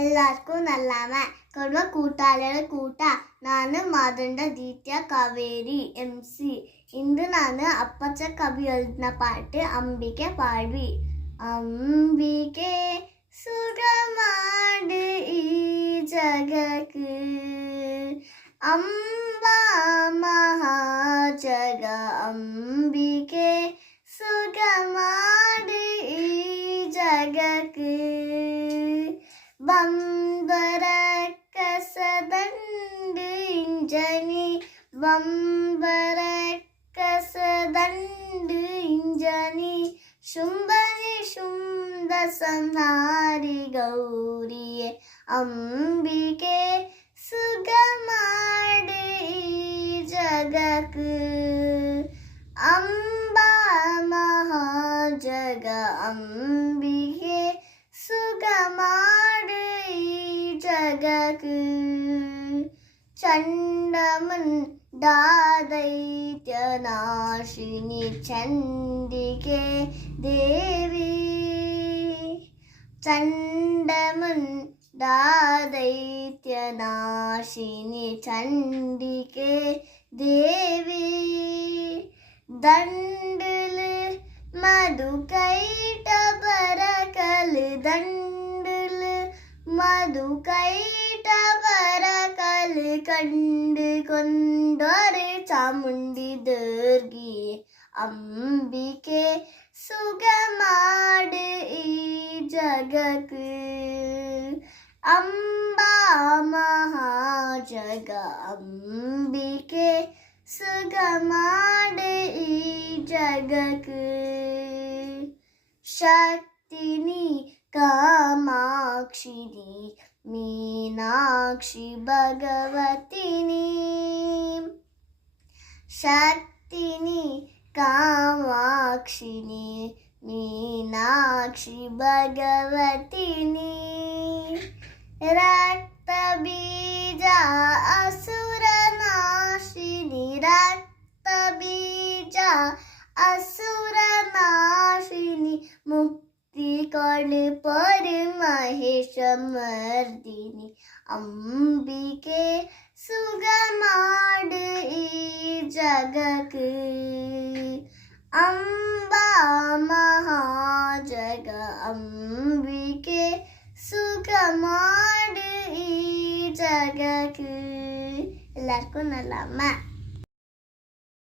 എല്ലാവർക്കും നല്ലാമ കുടുംബ കൂട്ടാളികളെ കൂട്ട. നാന് മാതണ്ട ദീത്യ കാവേരി എം സി. ഇന്ന് നാന് അപ്പച്ച കവി എഴുതുന്ന പാട്ട് അംബിക പാടി. അംബികെ സുഖമാട് ഈ ജഗക്ക്. അംബ മഹാജഗ അംബികെ സുഖമാട് ഈ ജഗക്ക്. ಬಂಬರ ಕಸದಂಡು ಇಂಜನಿ ಬಂಬರ ಕಸದಂಡು ಇಂಜನಿ ಶುಂಭರಿ ಶುಂದ ಸಂಹಾರಿ ಗೌರಿಯೇ ಅಂಬಿಕೆ ಸುಗ ಮಾಡಿ ಜಗಕ್ ಅಂಬಾ ಮಹಾಜಗ ಅಂಬಿಕೆ ಸುಗಮ அழகு ಚಂಡಮನ್ ದಾದೈತ್ಯ ನಾಶಿನಿ ಚಂದಿಗೆ ದೇವಿ ಚಂಡಮನ್ ದಾದೈತ್ಯ ನಾಶಿನಿ ಚಂದಿಗೆ ದೇವಿ ದಂಡ മധു കൈട്ട പരകൽ കണ്ട് കൊണ്ടൊരു ചാമുണ്ടി ദീർഘി. അംബിಕೆ സുഖമാട് ഈ ജഗക്ക്. അംബാ മഹാജഗ അംബിಕೆ സുഖമാട് ഈ ജഗക്ക്. ശക്തിനി കാമാക്ഷിനി मीनाक्षिरी मीनाक्षि भगवतिनी। शक्तिनि कामाक्षिनि। मीनाक्षि भगवतिनी। रक्तबीजा असुरनाशिनि। रक्तबीजा असुरनाशिनि। मुक्ति कोळिपोय महेशमर्दिनी अम्बिके सुगमाडे जगक अम्बा महाजग अम्बिके सुगमाडे जगक। लर्को नलामा